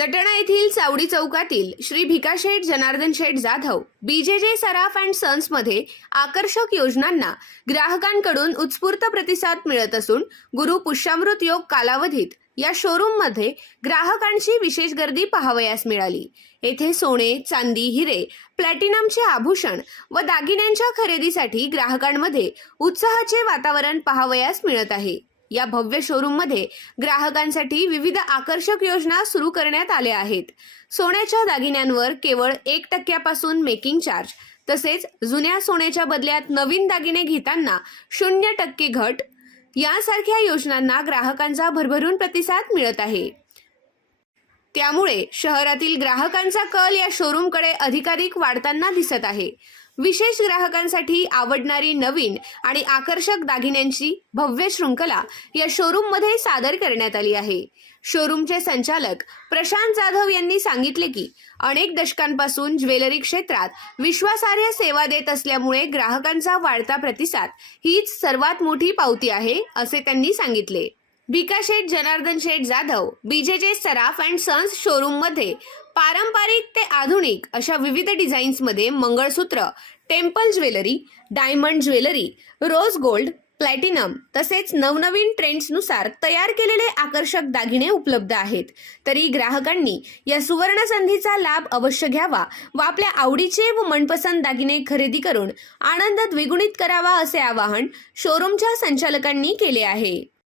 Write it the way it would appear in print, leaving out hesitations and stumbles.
सटाणा येथील चावडी चौकातील Shri भिकाशेठ Janardan Sheth Jadhav BJJ Saraf and sons मध्ये आकर्षक योजनांना ग्राहकांकडून उत्स्फूर्त प्रतिसाद मिळत असून गुरु पुष्यामृत योग कालावधीत या शोरूम मध्ये ग्राहकांची विशेष गर्दी पाहावयास मिळाली। येथे सोने, चांदी, हिरे, प्लॅटिनमचे आभूषण व दागिन्यांच्या खरेदीसाठी ग्राहकांमध्ये उत्साहाचे वातावरण पाहावयास मिळत आहे। या भव्य शोरूम मध्ये ग्राहकांसाठी विविध आकर्षक योजना सुरू करण्यात आल्या आहेत। सोन्याच्या दागिन्यांवर केवळ 1% मेकिंग चार्ज, तसेच जुन्या सोन्याच्या बदल्यात नवीन दागिने घेताना 0% घट यासारख्या योजनांना ग्राहकांचा भरभरून प्रतिसाद मिळत आहे। त्यामुळे शहरातील ग्राहकांचा कल या शोरूमकडे अधिकाधिक वाढताना दिसत आहे। विशेष ग्राहकांसाठी आवडणारी नवीन आणि आकर्षक दागिन्यांची भव्य शृंखला या शोरूम मध्ये सादर करण्यात आली आहे। शोरूमचे संचालक प्रशांत जाधव यांनी सांगितले की अनेक दशकांपासून ज्वेलरी क्षेत्रात विश्वासार्ह सेवा देत असल्यामुळे ग्राहकांचा वाढता प्रतिसाद हीच सर्वात मोठी पावती आहे, असे त्यांनी सांगितले। Bhikashet Janardan Sheth Jadhav BJJ Saraf and sons showroom मध्ये पारंपरिक ते आधुनिक अशा विविध डिझाईन्स मध्ये mangalsutra, temple jewellery, diamond jewellery, rose gold, platinum तसेच नवनवीन ट्रेंड्सनुसार तयार केलेले आकर्षक दागिने उपलब्ध आहेत। तरी ग्राहकांनी या सुवर्ण संधीचा लाभ अवश्य घ्यावा व आपल्या आवडीचे व मनपसंत दागिने खरेदी करून आनंद द्विगुणित करावा, असे आवाहन शोरूमच्या संचालकांनी केले आहे।